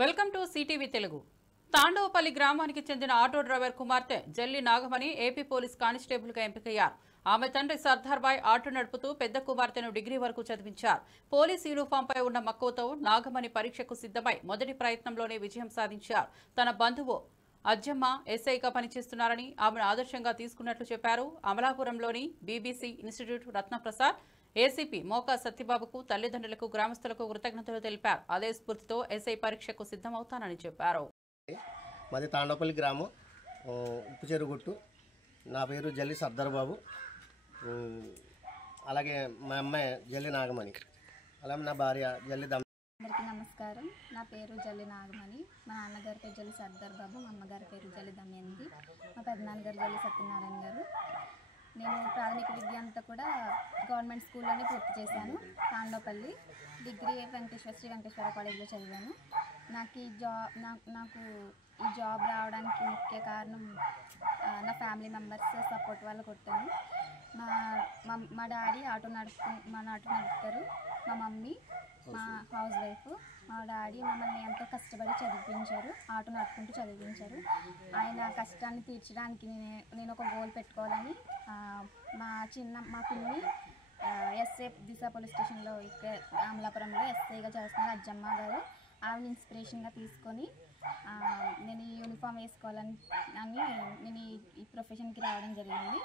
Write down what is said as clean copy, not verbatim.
Welcome to CTV Telugu. Thandavapalli గ్రామానికి చెందిన auto driver కుమార్తె జల్లి నాగమణి ఏపీ పోలీస్ కానిస్టేబుల్గా ఎంపికయ్యారు. ఆమె తండ్రి సర్దార్బాయ్ ఆటో నడుపుతూ పెద్ద కుమార్తెను డిగ్రీ వరకు చదివించారు. పోలీస్ యూనిఫాంపై ఉన్న మక్కువతో నాగమణి పరీక్షకు సిద్ధమై మొదటి ప్రయత్నంలోనే విజయం సాధించారు. తన బంధువు అజ్జమ్మ ఎస్ఐగా పనిచేస్తున్నారని ఆమెను ఆదర్శంగా తీసుకున్నట్లు చెప్పారు. అమలాపురంలోని బీబీసీ ఇన్స్టిట్యూట్ రత్నప్రసాద్ ఏసీపీ మోకా సత్యబాబుకు తల్లిదండ్రులకు గ్రామస్తులకు కృతజ్ఞతలు తెలిపారు. అదే స్ఫూర్తితో ఎస్ఐ పరీక్షకు సిద్ధమవుతానని చెప్పారు. మాది తాండవపల్లి గ్రామం, ఉప్పుచెరుగుట్టు. నా పేరు జల్లి సర్దార్బాబు. అలాగే మా అమ్మాయి జల్లి నాగమణి, అలాగే నా భార్య జల్లి దమ్. అందరికీ నమస్కారం. నా పేరు జల్లి నాగమణి. మా నాన్నగారి పేరు జల్లి సర్దార్బాబు, మా అమ్మగారి పేరు జల్లి దమయంతి, మా పెద్దనాన్నగారు జల్లి సత్యనారాయణ గారు. నేను ప్రాథమిక విద్య అంతా కూడా గవర్నమెంట్ స్కూల్లోనే పూర్తి చేశాను. తాండవపల్లి డిగ్రీ శ్రీ వెంకటేశ్వర కాలేజ్లో చదివాను. నాకు ఈ జాబ్ రావడానికి ముఖ్య కారణం నా ఫ్యామిలీ మెంబర్స్ సపోర్ట్ వల్ల కొట్టాను. మా డాడీ ఆటో నడుపుతారు. మా మమ్మీ మా హౌస్ వైఫ్. మా డాడీ మమ్మల్ని ఎంతో కష్టపడి చదివించారు, ఆటో నడుపుకుంటూ చదివించారు. ఆయన కష్టాన్ని తీర్చడానికి నేను ఒక గోల్ పెట్టుకోవాలని మా పిన్ని ఎస్ఐ దిశ పోలీస్ స్టేషన్లో ఇక్కడ అమలాపురంలో ఎస్ఐగా చేస్తున్నారు అజ్జమ్మ గారు. ఆవిడ ఇన్స్పిరేషన్గా తీసుకొని నేను ఈ యూనిఫామ్ వేసుకోవాలని నేను ఈ ప్రొఫెషన్కి రావడం జరిగింది.